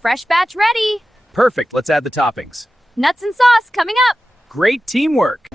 Fresh batch ready. Perfect, let's add the toppings. Nuts and sauce coming up. Great teamwork!